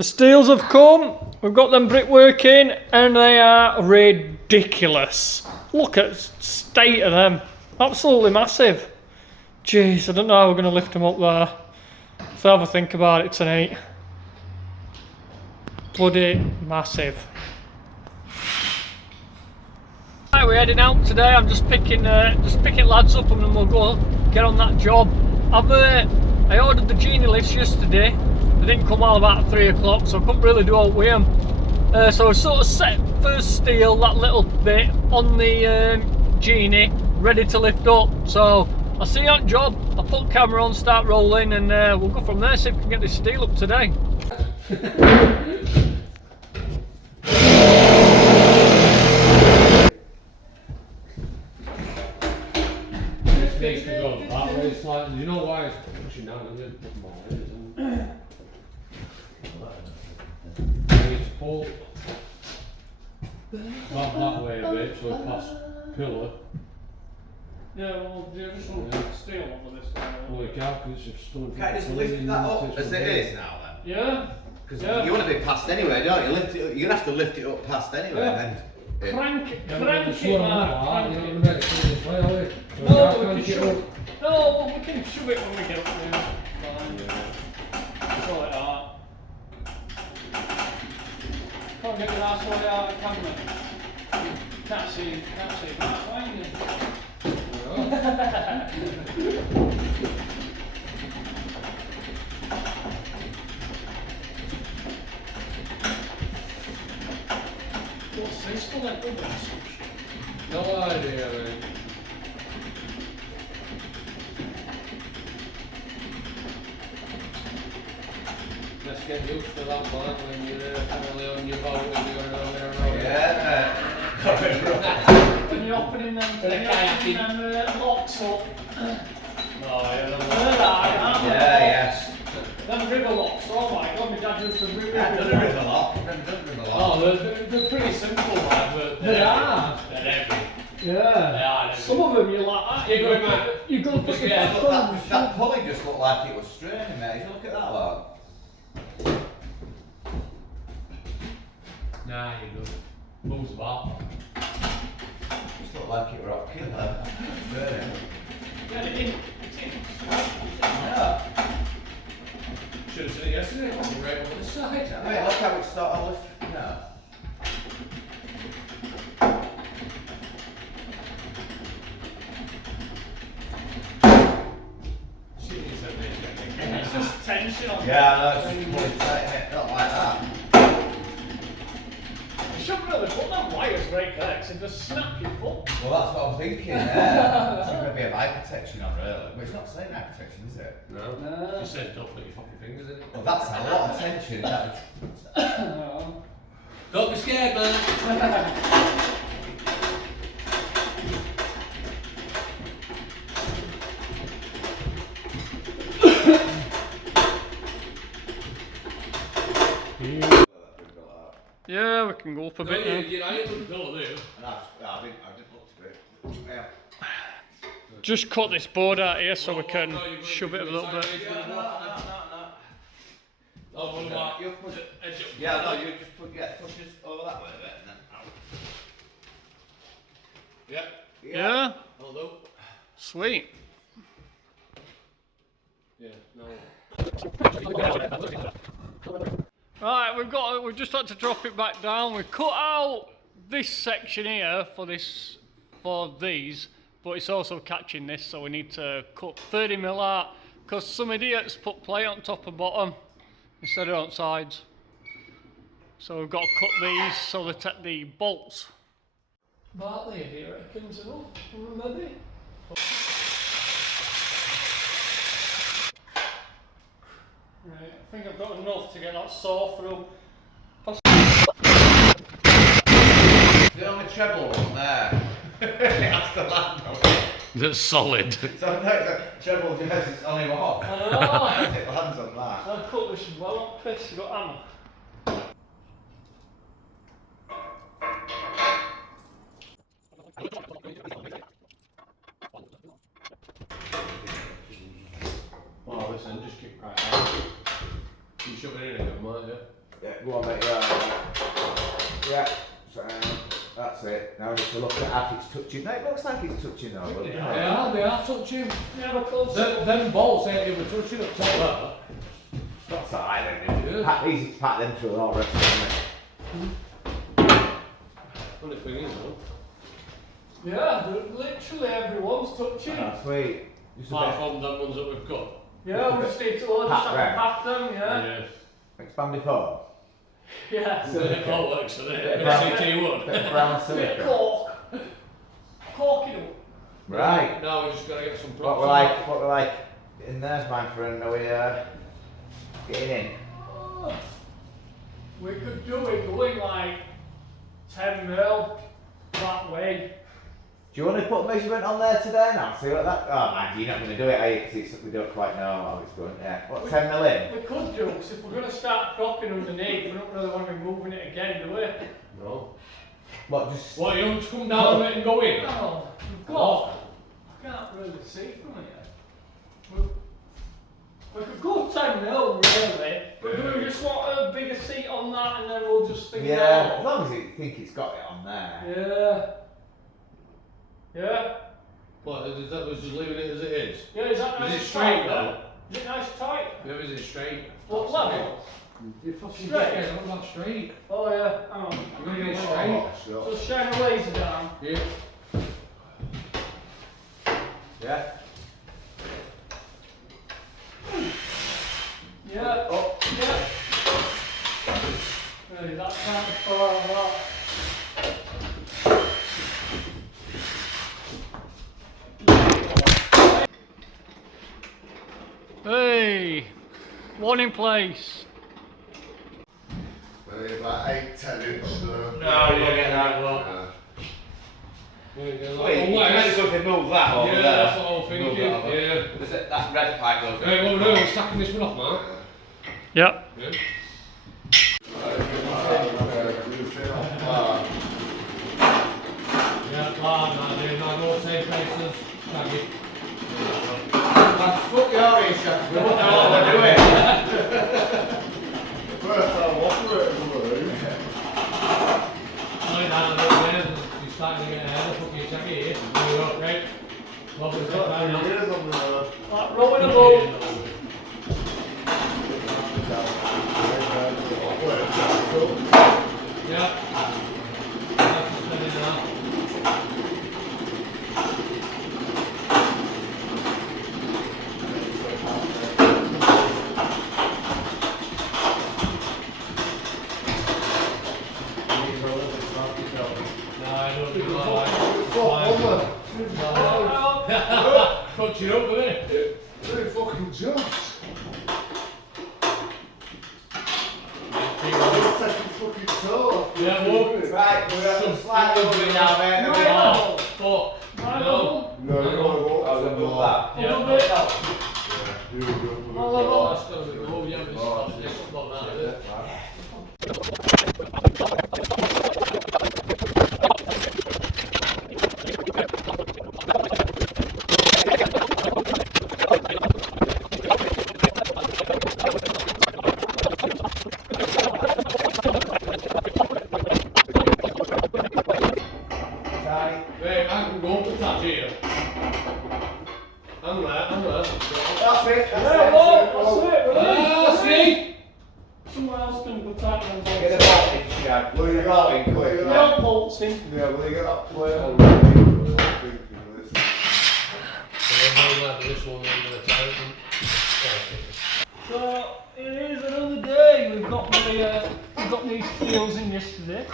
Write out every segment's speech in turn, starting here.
The steels have come, we've got them brickwork in, and they are ridiculous. Look at the state of them. Absolutely massive. Jeez, I don't know how we're going to lift them up there. So have a think about it tonight. Bloody massive. Right, we're heading out today. I'm just picking lads up and then we'll go get on that job. I ordered the Genie lifts yesterday. They didn't come out about 3 o'clock, so I couldn't really do it with them. So I sort of set first steel, that little bit, on the Genie, ready to lift up. So I'll see you on job. I'll put camera on, start rolling, and we'll go from there, see if we can get this steel up today. This needs to go that way slightly. You know why it's pushing down and then put more in, isn't it? You need to pull that way a bit so it past pillar. Yeah, well, do you just want steel over this one? Well, you can't because it's still. Can't you just lift that up as it is now then? Yeah? Because Yeah. you want to be past anyway, don't you? Lift it, you're going to have to lift it up past anyway. Yeah. And then Crank it, Yeah, crank but it's it, one man, more, crank you're it. not going to make it go this way, are you? So No, you we can't can get shove up. it. No, we can shove it when we get up there. So like that. Can't get the ass way out of the camera. Can't see that, find it. What's this for then? No idea, mate. Just get used to that part when you're finally on your boat and you're going over and over. yeah, When you're opening them, locks up. Oh, yeah, yes. Them river locks, oh my god, my dad used to river Yeah, done it with a lot. Done it with a lot. Oh, they're pretty simple, like, but They are. They're heavy. Yeah. They are. Some of them you're like that. Yeah, go back. You go put your Yeah, back Look, on. that pulley just looked like it was straining, mate. Look at that lot. Nah, you do. Moves about. Just looked like it were off killer. Straining. Yeah, they didn't. Yeah. Should have seen it yesterday. It was right over the side. Mate, look how it's sort of lifted. Yeah. It's just tension on. Yeah, I know. It's just pulling tight, mate. Not like that. You shouldn't really put them wires right there, because if they snap your foot. Well, that's what I'm thinking. Yeah. Should maybe have eye protection on, really. But it's not saying eye protection, is it? No. No. She said don't put your fucking fingers in it. Well, that's a lot of tension. That No. Don't be scared, man. Yeah, we can go up a bit now. You know, you wouldn't go there. I didn't look to it. Yeah. Just cut this board out here so we can shove it a little bit. Oh, what about You push it. Yeah, no, you just push this over that way a bit and then out. Yeah. Yeah? I'll do. Sweet. Yeah, no. Right, we've just had to drop it back down. We've cut out this section here for these, but it's also catching this, so we need to cut 30mm out because some idiots put plate on top and bottom instead of on sides. So we've got to cut these so they take the bolts. Bartley here reckons, maybe. Right, I think I've got enough to get that saw through. The only treble one there. It has to land on it. That's solid. So no, it's a treble just it's only one. I know. It lands on that. I've cut this well up, Chris. You got hammer. Oh, listen, just keep right out. You shove it in again, might you? Yeah, go on, mate. Yeah. So, that's it. Now I need to look at if it's touching. No, it looks like it's touching now. Look, They are touching. Yeah, but close. Them bolts ain't even touching up top That's alright then. Yeah. Pack easy to pack them through and all the rest of them. there. Funny thing is though. Yeah, literally everyone's touching. Oh, sweet. Just a Apart bit. from them ones that we've got. Yeah, we just need to all just have to Pack pack them, yeah. Expanded foam. Yeah. It all works for Bit it. of brown- CT wood. Bit of brown Bit of silicone. cork. Corking them. Right. Now we just gotta get some What props. we're like in there, my friend. Are we getting in? We could do it going like 10 mil that way. Do you want to put measurement on there today now? See what that. Oh man, you're not going to do it, are you? Because we don't quite know how it's going. Yeah. What, 10 mil in? We could do, because if we're going to start propping underneath, we don't really want to be moving it again, do we? No. What, just. What, you don't just come down with it and go in? No, we've got. I can't really see from here. We could go 10 mil really, but do we just want a bigger seat on that and then we'll just think Yeah, that as long as you think it's got it on there. Yeah. Yeah. What, is that was just leaving it as it is? Yeah, is that nice Is it and straight tight, though? Is it nice and tight? Yeah, is it straight? What level? You fucking Straight. dickhead, what about straight? Oh yeah, hang on. You're gonna get it straight. So shine a laser down. Yeah. Yeah. Yeah. Oh. Yeah. Really, that can't be far on that. Hey, one in place. About 8-10 inch. No, you don't get that. Wait, Wait, you can only go to move that over yeah, there. that's what I was thinking. Move that over. Yeah. There's that red pipe goes. Hey, what we're doing, we're sacking this one off, man. Yep. Yeah. Yeah, fine, man, dude. No more same places. Thank you. Fuck your insurance. We don't know what we're doing. First time operating room. Lie down a little bit, and you're starting to get ahead. Put your jacket here. There we go, right? Well, we've got that now. Years on the Like rowing a boat. Yeah. That's just spinning now. No, I don't do that. Cut you up with it. Very fucking jobs. Second fucking toe off. Yeah, well, Right, we're slightly over it now, mate. Right. oh, fuck. Right, No. No, you gotta go I'll up some move more. that. A little bit. Yeah, you go up Well, with Oh, that's gotta be cool. Yeah, but it's not this one, not that, is it? Tight. Wait, I can go up the touch here. I'm there, I'm there. That's it. Yeah, That's well, that's it, really. Ah, see? Someone else can put that in. Get the ball in, Shad. Well, you Get the ball in, got- well, quick. you We don't bolts in. Yeah, well, you get that plate on the thinking of this. So we're going like this one under the time. So it is another day. We've got these steels in yesterday.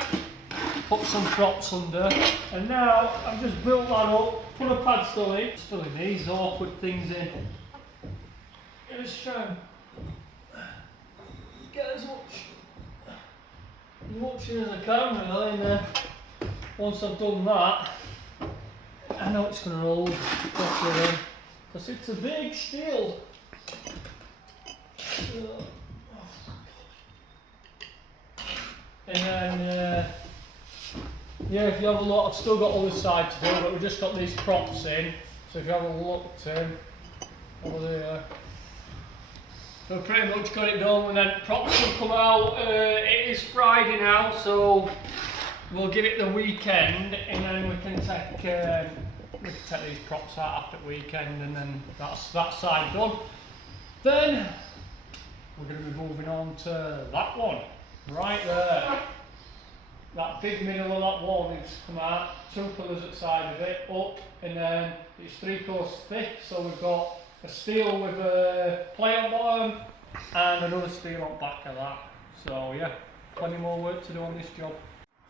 Put some props under, and now I've just built that up. Put a pad still in these awkward things in. Just try and get as much in as I can really. And once I've done that, I know it's going to roll properly in, because it's a big steel. And then, yeah, if you have a look, I've still got other side to do, but we've just got these props in. So if you have a look, Tim, over there, So pretty much got it done, and then props will come out. It is Friday now, so we'll give it the weekend, and then we can take these props out after the weekend, and then that's that side done. Then we're going to be moving on to that one, right there. That big middle of that wall needs to come out. 2 pillars at the side of it, up, and then it's 3/4 thick. So we've got a steel with a plate on bottom, and another steel on back of that. So yeah, plenty more work to do on this job.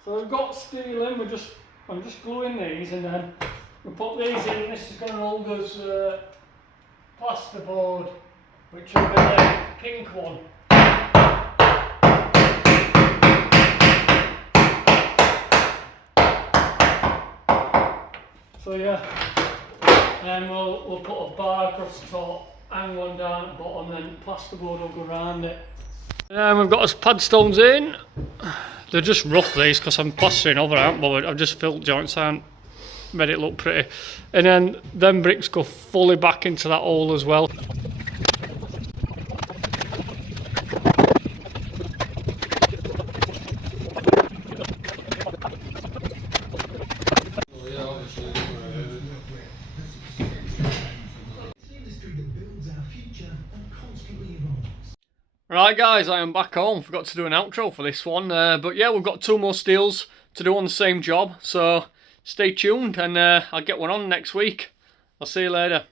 So we've got steel in. I'm just gluing these, and then we put these in. This is going to hold us plasterboard, which will be the pink one. So yeah, and we'll put a bar across the top, hang one down at the bottom, then plasterboard will go around it. And we've got our pad stones in. They're just rough these because I'm plastering over. I haven't bothered. I've just filled joints out, made it look pretty. And then them bricks go fully back into that hole as well. Right guys, I am back home. Forgot to do an outro for this one, but yeah, we've got 2 more steels to do on the same job, so stay tuned, and I'll get one on next week. I'll see you later.